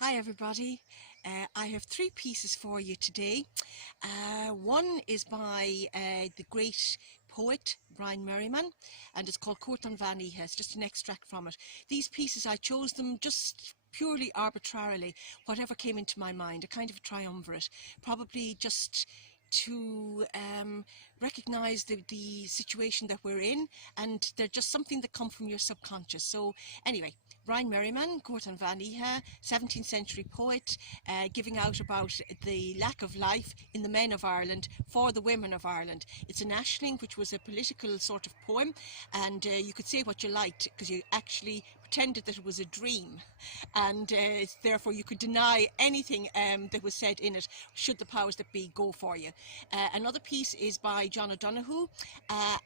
Hi everybody, I have three pieces for you today. One is by the great poet Brian Merriman, and it's called Cuairt an Bheannaithe. It's just an extract from it. These pieces, I chose them just purely arbitrarily, whatever came into my mind, a kind of a triumvirate, probably just to recognise the situation that we're in, and they're just something that come from your subconscious. So anyway, Brian Merriman, Cuairt an Bheannaithe, 17th century poet, giving out about the lack of life in the men of Ireland for the women of Ireland. It's an ashling, which was a political sort of poem, and you could say what you liked because you actually pretended that it was a dream, and therefore you could deny anything that was said in it should the powers that be go for you. Another piece is by John O'Donoghue,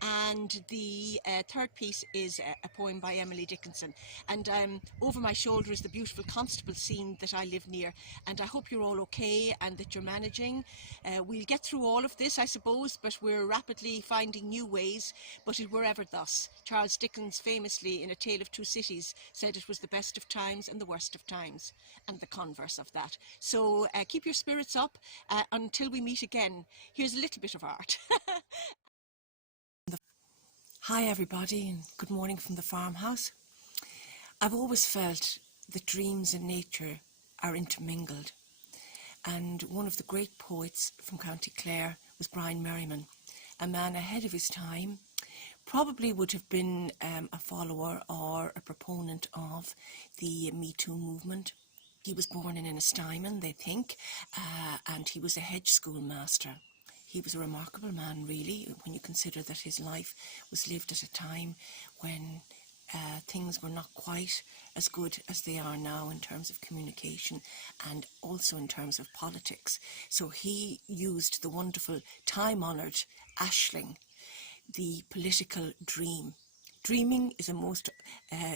and the third piece is a poem by Emily Dickinson. And over my shoulder is the beautiful Constable scene that I live near, and I hope you're all okay and that you're managing. We'll get through all of this, I suppose, but we're rapidly finding new ways, but it were ever thus. Charles Dickens famously, in A Tale of Two Cities, said it was the best of times and the worst of times, and the converse of that. So keep your spirits up until we meet again. Here's a little bit of art. Hi everybody, and good morning from the farmhouse. I've always felt that dreams and nature are intermingled, and one of the great poets from County Clare was Brian Merriman, a man ahead of his time, probably would have been a follower or a proponent of the Me Too movement. He was born in Ennistimon, they think, and he was a hedge schoolmaster. He was a remarkable man, really, when you consider that his life was lived at a time when things were not quite as good as they are now in terms of communication and also in terms of politics. So he used the wonderful time-honoured ashling, the political dream. Dreaming is a most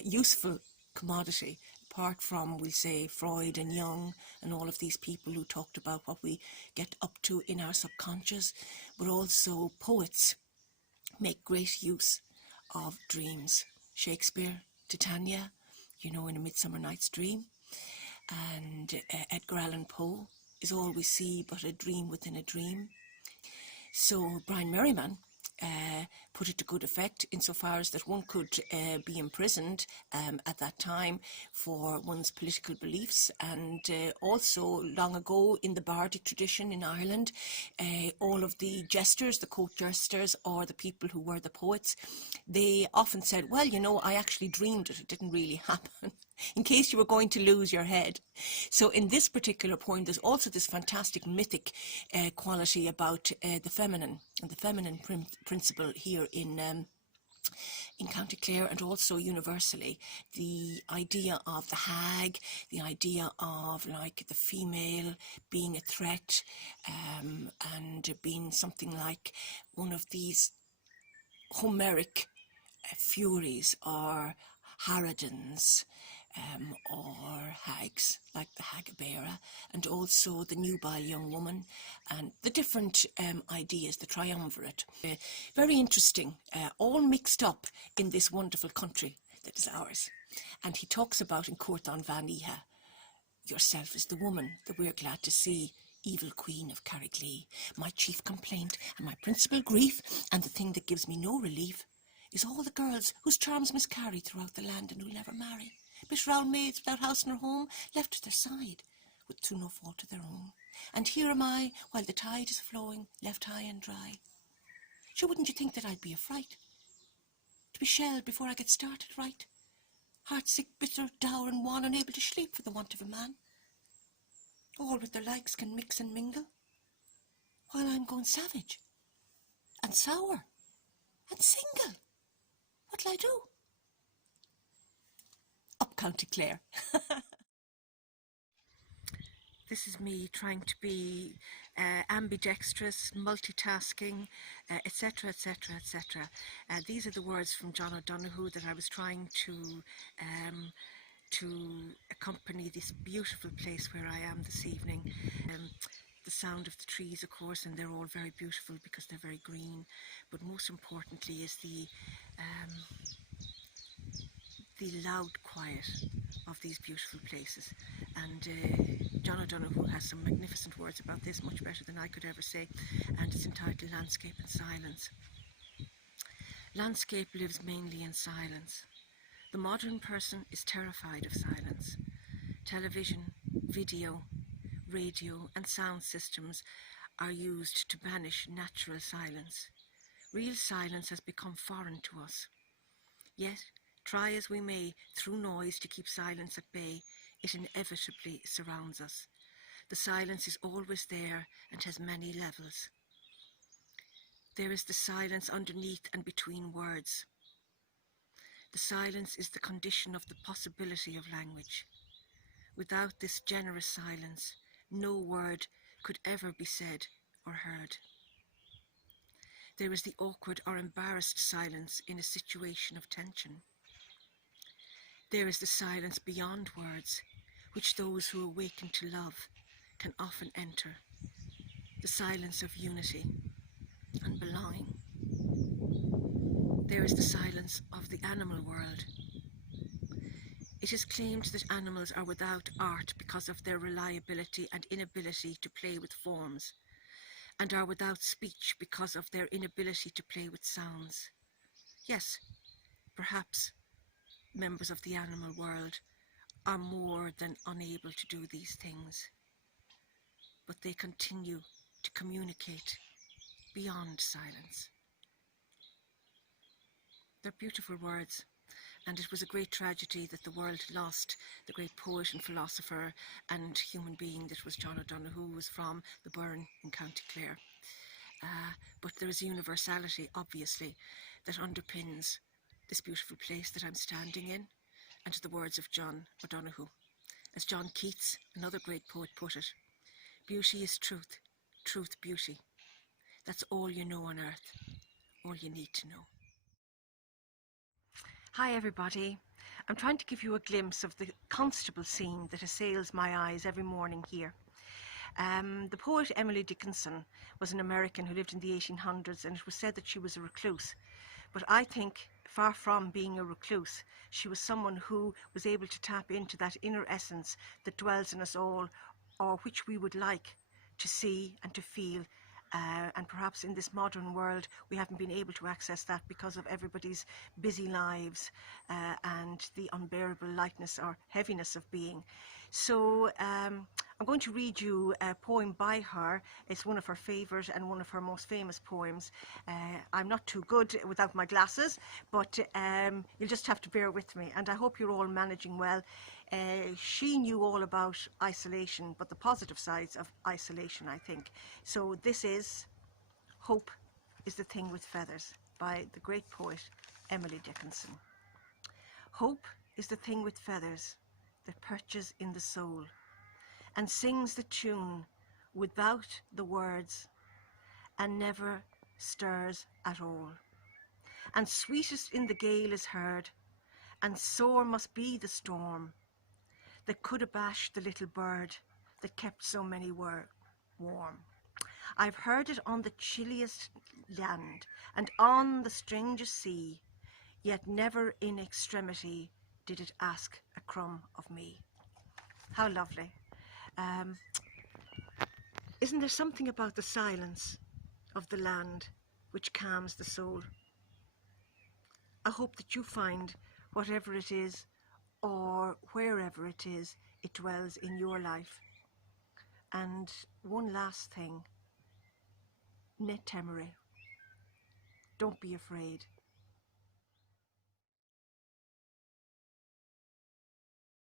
useful commodity, apart from, we'll say, Freud and Jung and all of these people who talked about what we get up to in our subconscious, but also poets make great use of dreams. Shakespeare, Titania, you know, in A Midsummer Night's Dream, and Edgar Allan Poe is all we see but a dream within a dream. So Brian Merriman put it to good effect insofar as that one could be imprisoned at that time for one's political beliefs, and also long ago in the bardic tradition in Ireland, all of the jesters, the court jesters, or the people who were the poets, they often said, well, you know, I actually dreamed it, it didn't really happen, in case you were going to lose your head. So in this particular poem, there's also this fantastic mythic quality about the feminine, and the feminine principle here in County Clare, and also universally, the idea of the hag, the idea of like the female being a threat, and being something like one of these Homeric furies or harridans, or hags like the Hagabera, and also the nubile young woman, and the different ideas, the triumvirate. Very interesting, all mixed up in this wonderful country that is ours. And he talks about in Cuairt an Bheannaithe, yourself is the woman that we're glad to see, evil queen of Carricklee. My chief complaint and my principal grief, and the thing that gives me no relief, is all the girls whose charms miscarry throughout the land and who'll never marry. Bishrowel maids without house nor home, left at their side, with through no fault of their own. And here am I, while the tide is flowing, left high and dry. Sure, wouldn't you think that I'd be a fright to be shelled before I get started right? Heartsick, bitter, dour and wan, unable to sleep for the want of a man. All with their likes can mix and mingle, while I'm going savage, and sour, and single. What'll I do? Up County Clare. This is me trying to be ambidextrous, multitasking, etc., etc., etc. These are the words from John O'Donoghue that I was trying to accompany this beautiful place where I am this evening. The sound of the trees, of course, and they're all very beautiful because they're very green, but most importantly is the loud quiet of of these beautiful places. And John O'Donoghue has some magnificent words about this, much better than I could ever say, and it's entitled Landscape and Silence. Landscape lives mainly in silence. The modern person is terrified of silence. Television, video, radio and sound systems are used to banish natural silence. Real silence has become foreign to us. Yet, try as we may through noise to keep silence at bay, it inevitably surrounds us. The silence is always there and has many levels. There is the silence underneath and between words. The silence is the condition of the possibility of language. Without this generous silence, no word could ever be said or heard. There is the awkward or embarrassed silence in a situation of tension. There is the silence beyond words, which those who awaken to love can often enter. The silence of unity and belonging. There is the silence of the animal world. It is claimed that animals are without art because of their reliability and inability to play with forms, and are without speech because of their inability to play with sounds. Yes, perhaps members of the animal world are more than unable to do these things, but they continue to communicate beyond silence. They're beautiful words, and it was a great tragedy that the world lost the great poet and philosopher and human being that was John O'Donoghue, who was from the Burren in County Clare. But there is a universality, obviously, that underpins this beautiful place that I'm standing in, and the words of John O'Donoghue. As John Keats, another great poet, put it, beauty is truth, truth beauty. That's all you know on earth, all you need to know. Hi everybody. I'm trying to give you a glimpse of the constable scene that assails my eyes every morning here. The poet Emily Dickinson was an American who lived in the 1800s, and it was said that she was a recluse. But I think, far from being a recluse, she was someone who was able to tap into that inner essence that dwells in us all, or which we would like to see and to feel. And perhaps in this modern world we haven't been able to access that because of everybody's busy lives and the unbearable lightness or heaviness of being. So I'm going to read you a poem by her. It's one of her favourite and one of her most famous poems. I'm not too good without my glasses, but you'll just have to bear with me, and I hope you're all managing well. She knew all about isolation, but the positive sides of isolation, I think. So this is Hope is the Thing with Feathers by the great poet Emily Dickinson. Hope is the thing with feathers that perches in the soul and sings the tune without the words and never stirs at all. And sweetest in the gale is heard, and sore must be the storm that could abash the little bird that kept so many warm. I've heard it on the chilliest land and on the strangest sea, yet never in extremity did it ask a crumb of me. How lovely. Isn't there something about the silence of the land which calms the soul? I hope that you find whatever it is or wherever it is, it dwells in your life. And one last thing, ne temere. Don't be afraid.